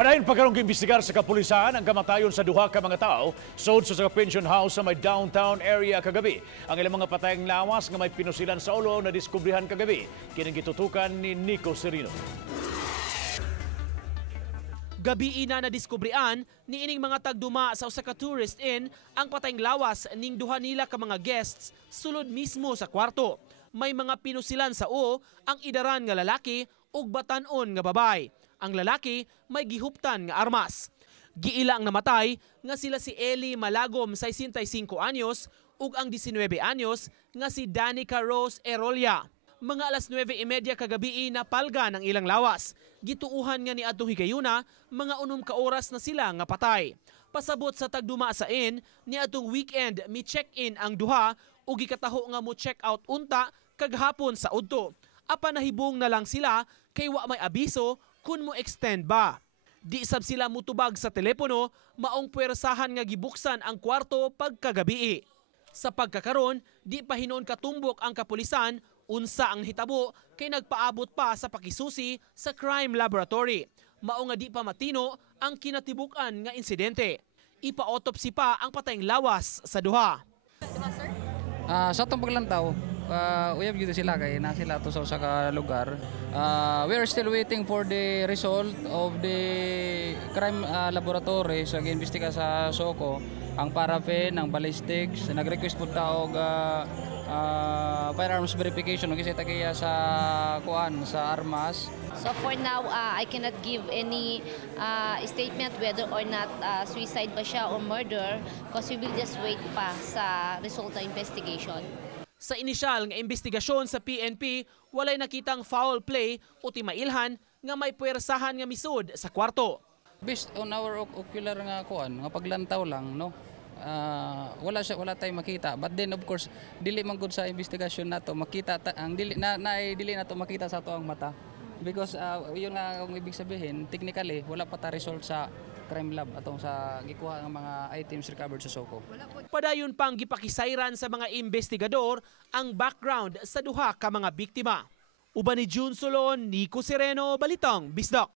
Padayon pagkarong giimbestigar sa kapulisan ang kamatayon sa duha ka mga tao sud sa pension house sa may downtown area kagabi. Ang ilang mga patayang lawas nga may pinusilan sa ulo na diskubrihan kagabi. Kining gitutukan ni Nico Serino. Gabi ina na diskubrian ni ining mga tagduma sa usa ka tourist inn ang patayng lawas ning duha nila ka mga guests sulod mismo sa kwarto. May mga pinusilan sa ulo ang idaran nga lalaki ug batan-on nga babay. Ang lalaki may gihuptan nga armas. Giila ang namatay nga sila si Eli Malagom, 65 anyos, ug ang 19 anyos nga si Danica Rose Erolia. Mga alas 9:30 kagabi napalga ng ilang lawas. Gituuhan nga ni adtong higayuna, mga 6 ka oras na sila nga patay. Pasabot sa tagduma sa inn, ni adtong weekend mi check-in ang duha ug gikataho nga mo check out unta kaghapon sa udto. Apan nahibong na lang sila kay wa may abiso kun mo extend ba. Di sab sila mutubag sa telepono, maong puwersahan nga gibuksan ang kwarto pagkagabi. Sa pagkakaron, di pa hinon katumbok ang kapulisan unsa ang hitabo kay nagpaabot pa sa pakisusi sa crime laboratory. Mao nga di pa matino ang kinatibuk-an nga insidente. Ipa-autopsy pa ang patayng lawas sa duha. Sa itong paglantaw, uyab dito sila kay na sila to sa usa ka lugar. We are still waiting for the result of the crime laboratory sa giimbestiga sa SOCO. Ang paraffin, ang ballistics, nag-request po taog firearms verification kasi tagiya sa kuan sa armas. So for now, I cannot give any statement whether or not suicide ba siya or murder because we will just wait pa sa result ng investigation. Sa inisyal nga investigasyon sa PNP, walay nakitang foul play o timailhan nga may puwersahan nga misud sa kwarto. Based on our ocular nga kuan, nga paglantaw lang, no. Wala tayong makita, but then of course dili man gud sa investigasyon nato makita ang dili nato makita sa ato ang mata because yun nga ang ibig sabihin technically wala pa ta result sa crime lab atong sa gikuha ng mga items recovered sa SOCO. Padayon pang gipakisayran sa mga investigador ang background sa duha ka mga biktima. Uban ni June Solon, Nico Sereno, Balitang Bisdak.